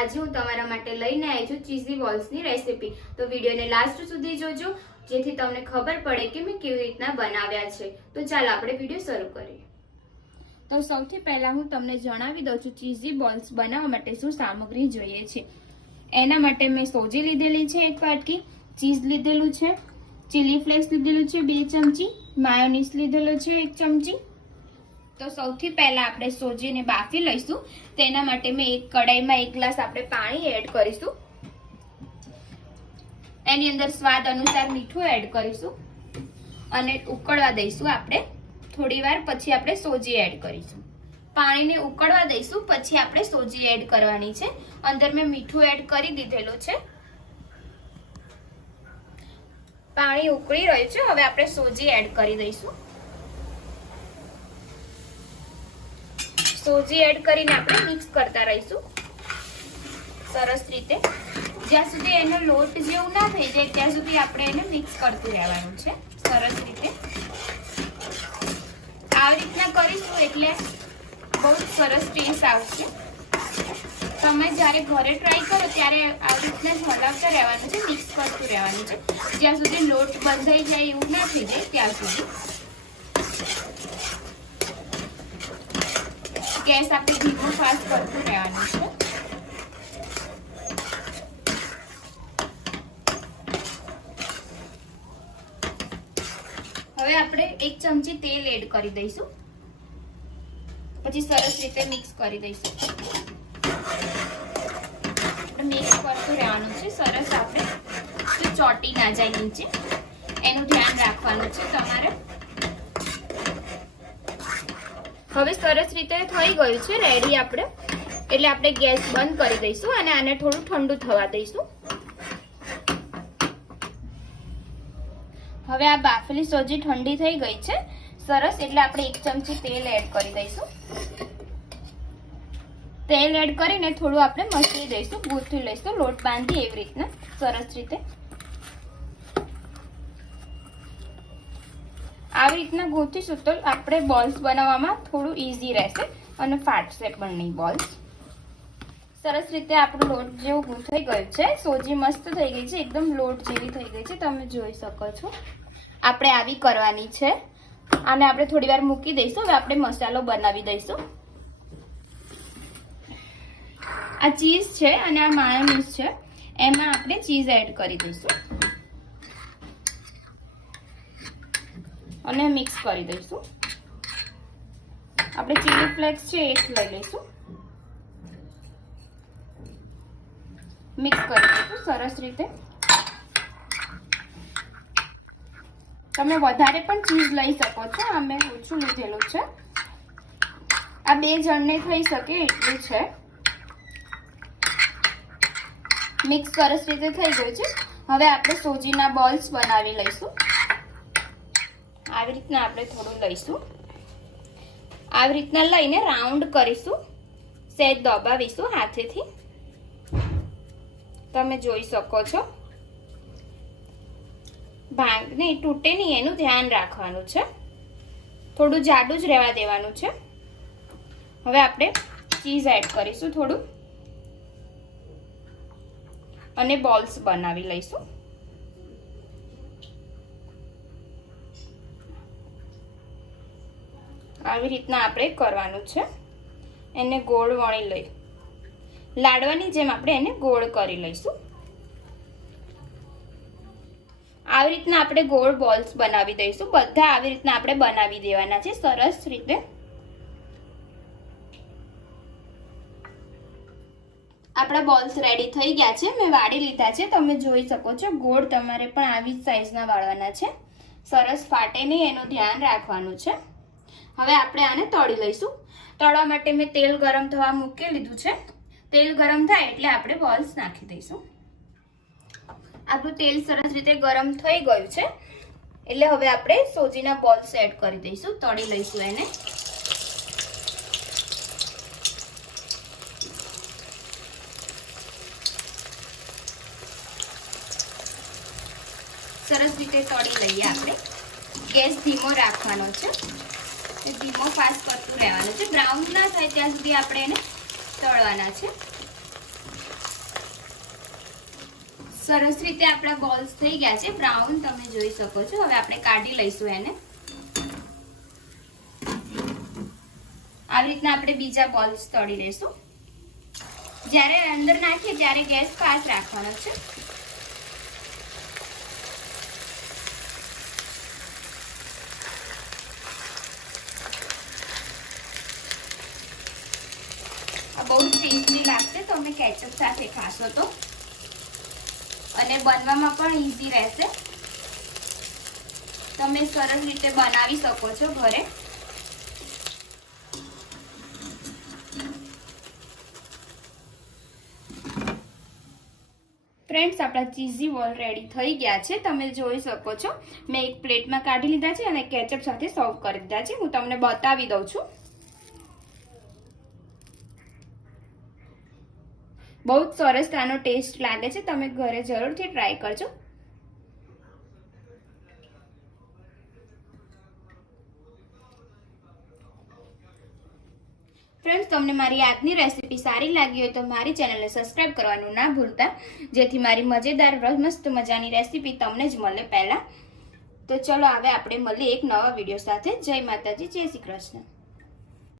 आज हूँ तमारा माटे लईने आई छुं चीज़ी बॉल्सनी रेसिपी। तो विडियोने लास्ट सुधी जोजो जेथी तमने खबर पड़े कि मैं केवी रीतना बनाव्या छे। तो चालो आपणे विडियो शरू करीए। तो सौथी पहेला हूँ तमने जणावी दઉં છું चीज़ी बॉल्स बनाववा माटे शुं सामग्री जोईए छे। एना माटे मैं सोजी लीधेली छे 1 वाटकी, चीज लीधेलुं छे, चिली फ्लेक्स लीधेलुं छे 2 चमची, मायोनीज लीधेलो छे 1 चमची। तो सौथी पहला आपणे सोजीने बाफी लईशुं। तेना माटे मैं एक कढ़ाईमां 1 ग्लास आपणे पाणी एड करीशुं। एनी अंदर स्वाद अनुसार मीठું एड करीशुं अने उकळवा दईशुं आपणे। थोड़ीवार पछी आपणे सोजी एड करीशुं। पाणीने उकळवा दईशुं पछी आपणे सोजी एड करवानी छे। अंदर मैं मीठું एड करी दीधेલું छे। पाणी उकળી રહ્યું છે। હવે આપણે સોજી એડ કરી દઈશું। सोजी एड करीने आपणे मिक्स करता रहीशुं सरस रीते। ज्यां सुधी एनो लोट जेवुं ना थई जाय त्यां सुधी आपणे एने मिक्स करतुं रहेवानुं छे सरस रीते। आ रीतना करीशुं एटले बहुत सरस टेस्ट आवशे। तमे ज्यारे घरे ट्राय करो त्यारे आ रीतना ज हलावता रहेवानुं छे, मिक्स करतुं रहेवानुं छे ज्यां सुधी लोट बंधाई जाय एवुं ना थई जाय त्यां सुधी। गैस आपणे धीमो फास्ट करतुं रहेवानुं छे। हवे आपणे 1 चमची तेल एड करी दईशुं, पछी सरस रीते मिक्स करी दईशुं। मिक्स करतुं रहेवानुं छे सरस आपणे तो ચોટી ना जाय नीचे एनुं ध्यान राखवानुं छे तमारे। હવે સરસ રીતે થઈ ગયું છે રેડી આપણે, એટલે આપણે ગેસ બંધ કરી દઈશું અને આને થોડું ઠંડુ થવા દઈશું। હવે આ બાફેલી સોજી ઠંડી થઈ ગઈ છે સરસ, એટલે આપણે 1 ચમચી તેલ એડ કરી દઈશું। તેલ એડ કરીને થોડું આપણે મસળી દઈશું, ગૂંથી લઈશું લોટ બાંધી એવી રીતના સરસ રીતે। આવી રીતના ગૂંથીશું તો આપણે બોલ્સ બનાવવામાં થોડું ઈઝી રહેશે અને ફાટશે પણ નહીં બોલ્સ। સરસ રીતે આપણું લોટ જેવું ગૂંથાઈ ગયું છે। સોજી મસ્ત થઈ ગઈ છે, એકદમ લોટ જેવી થઈ ગઈ છે, તમે જોઈ શકો છો। આપણે આવી કરવાની છે। આને આપણે થોડીવાર મૂકી દઈશું। હવે આપણે મસાલો બનાવી દઈશું। આ ચીઝ છે અને આ માયોનીઝ છે, એમાં આપણે ચીઝ એડ કરી દઈશું અને મિક્સ કરી દઈશું। આપણે ચીલી ફ્લેક્સ છે એ લઈ લઈશું, મિક્સ કરી દઈશું સરસ રીતે। તમે વધારે પણ ચીઝ લઈ શકો છો, આ મેં ઓછું લીધેલું છે, આ 2 જણને થઈ શકે એટલું છે। મિક્સ સરસ રીતે થઈ ગયું છે। હવે આપણે સોજીના બોલ્સ બનાવી લઈશું। આવી રીતના આપણે થોડું લઈશું, આવી રીતના લઈને રાઉન્ડ કરીશું, સેજ દબાવીશું હાથેથી, તમે જોઈ શકો છો। ભાંગને તૂટે નહીં એનું ધ્યાન રાખવાનું છે, થોડું જાડું જ રહેવા દેવાનું છે। હવે આપણે ચીઝ એડ કરીશું થોડું અને બોલ્સ બનાવી લઈશું। આવી રીતના આપણે કરવાનું છે, એને ગોળ વણી લઈ લાડવાની જેમ આપણે એને ગોળ કરી લઈશું। આવી રીતના આપણે ગોળ બોલ્સ બનાવી દઈશું, બધા આવી રીતના આપણે બનાવી દેવાના છે સરસ રીતે। આપણા બોલ્સ રેડી થઈ ગયા છે, મેં વાળી લીધા છે, તમે જોઈ શકો છો। ગોળ તમારે પણ આવી જ સાઈઝના વાળવાના છે, સરસ ફાટે નહીં એનું ધ્યાન રાખવાનું છે। હવે આપણે આને તળી લઈશું। તળવા માટે મેં તેલ ગરમ થવા મૂકી લીધું છે। તેલ ગરમ થાય એટલે આપણે બોલ્સ નાખી દઈશું। આપણું તેલ સરસ રીતે ગરમ થઈ ગયું છે, એટલે હવે આપણે સોજીના બોલ્સ એડ કરી દઈશું, તળી લઈશું એને। સરસ રીતે તળી લઈએ આપણે। ગેસ ધીમો રાખવાનો છે, ધીમો ફાસ્ટ કરતું રહેવાનું છે, બ્રાઉન ના થાય ત્યાં સુધી આપણે એને તળવાના છે। સરસ રીતે આપણા બોલ્સ થઈ ગયા છે બ્રાઉન, તમે જોઈ શકો છો. હવે આપણે કાઢી લઈશું એને. આવી રીતના આપણે બીજા બોલ્સ તળી લઈશું. જ્યારે અંદર નાખીએ ત્યારે ગેસ ફાસ્ટ રાખવાનો છે. આ બહુ ટેસ્ટી લાગશે, તમે કેચઅપ સાથે ખાશો તો, અને બનવામાં પણ ઈઝી રહેશે. તમે સરસ રીતે બનાવી શકો છો ઘરે. ફ્રેન્ડ્સ, આપણા ચીઝી બોલ રેડી થઈ ગયા છે. તમે જોઈ શકો છો મેં એક પ્લેટમાં કાઢી લીધા છે અને કેચઅપ સાથે સર્વ કરી દીધા છે. હું તમને બતાવી દઉં છું. બહુ જ સરસ આનો ટેસ્ટ લાગે છે. તમે ઘરે જરૂરથી ટ્રાય કરજો. ફ્રેન્ડ્સ, તમને મારી આજની રેસીપી સારી લાગી હોય તો મારી ચેનલને સબસ્ક્રાઇબ કરવાનું ના ભૂલતા, જેથી મારી મજેદાર મસ્ત મજાની રેસીપી તમને જ મળે પહેલા. તો ચલો હવે આપણે મળીએ એક નવા વિડીયો સાથે. જય માતાજી, જય શ્રી કૃષ્ણ.